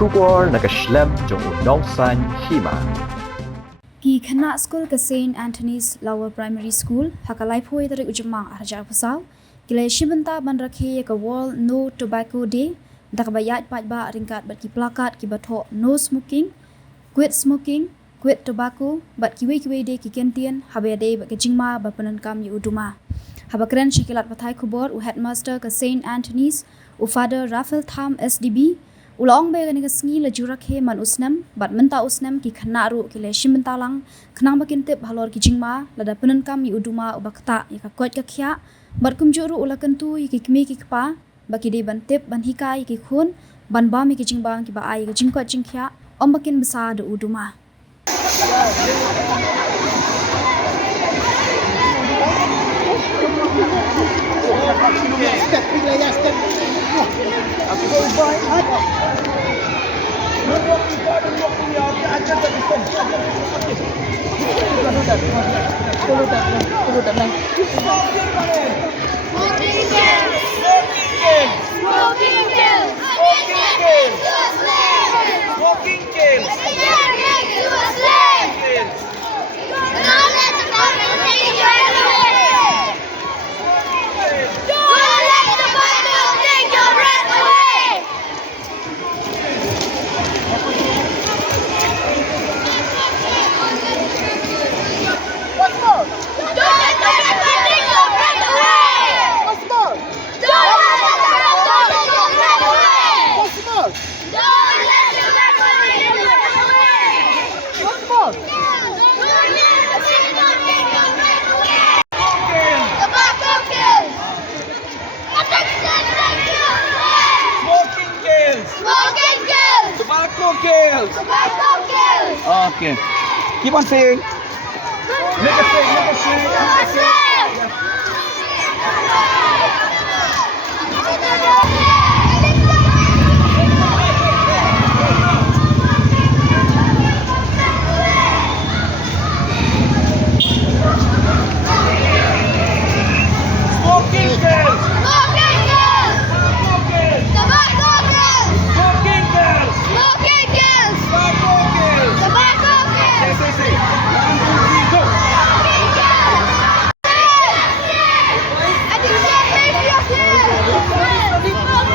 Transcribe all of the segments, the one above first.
Shugor nakaslem jong unongsan Hima. Ki khana school ka St. Anthony's Lower Primary School hakalai phoi dari ujma arja pasau kile shibanta ban rakhe ka World No Tobacco Day dak bayat pat ba ringkat bat ki plakat ki batho no smoking, quit tobacco bat kiwe day ki kentien habe day ba jingma ba panan kam yu uduma habakran shikilat pathai khubor u headmaster ka St. Anthony's u father Rafael Tham SDB ulong be gani sngi la jurakhe man usnam bat menta usnam ki khana ru ki le shimenta lang khnang bakin tip halor ki jingma la da panan kam yu uduma u bakta ya ka kot ka khya bat kum juru ulakan tu ki kmi ki kpa baki de ban tip ban hikai ki khun ban ba mi ki jingbang ki ba ai ki jingkot jingkhya om bakin besa de uduma Okay. Keep on saying. Make a sing, make a sing, make a sing. Smoking girls. Smoking girls. Tobacco girls. Smoking girls. Smoking girls. Tobacco girls. Tobacco girls. Say. 1, 2, 3, go. Smoking girls. I think so.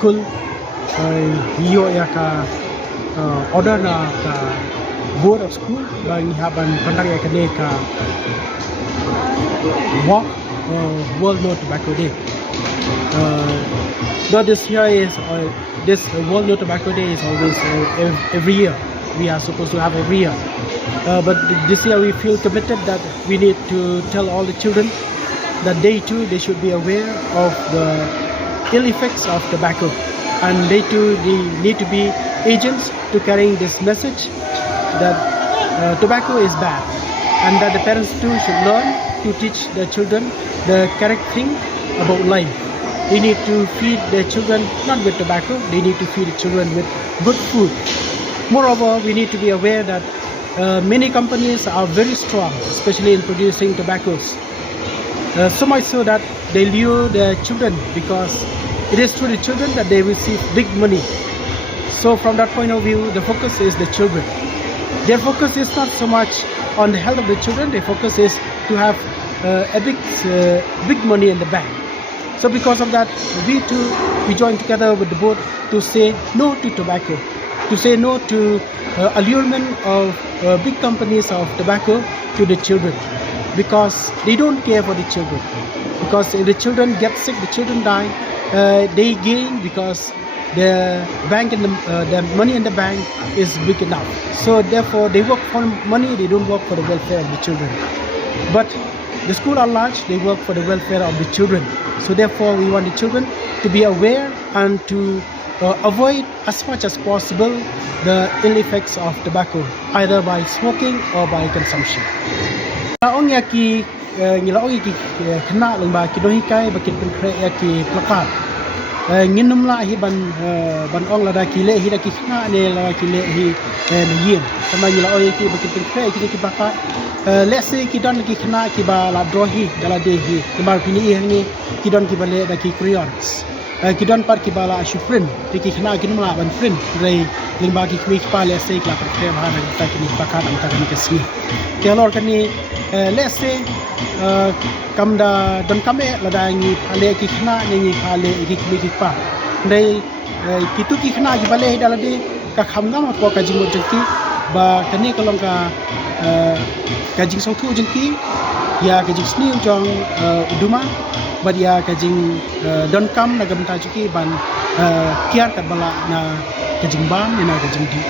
school yo ya ka order na ka board of school bang haban kontak ya kene ka walk World No Tobacco Day. Though this year is this World No Tobacco Day is always every year. We are supposed to have every year. But this year we feel committed that we need to tell all the children that they too they should be aware of the ill effects of tobacco, and they need to be agents to carrying this message that tobacco is bad, and that the parents too should learn to teach their children the correct thing about life. They need to feed their children not with tobacco, they need to feed the children with good food. Moreover, we need to be aware that many companies are very strong, especially in producing tobaccos. So much so that they lure their children, because it is through the children that they receive big money. So from that point of view, the focus is the children. Their focus is not so much on the health of the children, their focus is to have big money in the bank. So because of that, we join together with the board to say no to tobacco, to say no to allurement of big companies of tobacco to the children, because they don't care for the children. Because if the children get sick, the children die, they gain because the bank and the money in the bank is big enough. So therefore, they work for money, they don't work for the welfare of the children. But the school at large, they work for the welfare of the children. So therefore, we want the children to be aware and to avoid as much as possible the ill effects of tobacco, either by smoking or by consumption. Laong yaki ngilaong yaki kena lengba kidohikai bakin penkre yaki plakat nginum la hi ban ong la da kile hi da ki kena ne la kile hi yin sama ngilaong yaki bakin penkre yaki plakat let's say ki don ki kena ki ba la drohi dala de hi lembar pini ni ki don ki bale da ki crayons ki don par ki bala shufrin ki kena ki num la ban frin rei lemba ki kmi pa let's say la penkre ba na ta ki plakat am ta ni kesni ke lor kan ni let's say kamda don kame ladangi pale ki khna ni pale ki kmi ki pa dai kitu ki khna ki bale dala de ka khamna ma ko ka jingo jki ba kani kalong ka jing song thu jki ya ka jing sni jong uduma ba ya ka jing don kam na gamta jki ban kiar ka bala na ka jing bam ni na ka jing di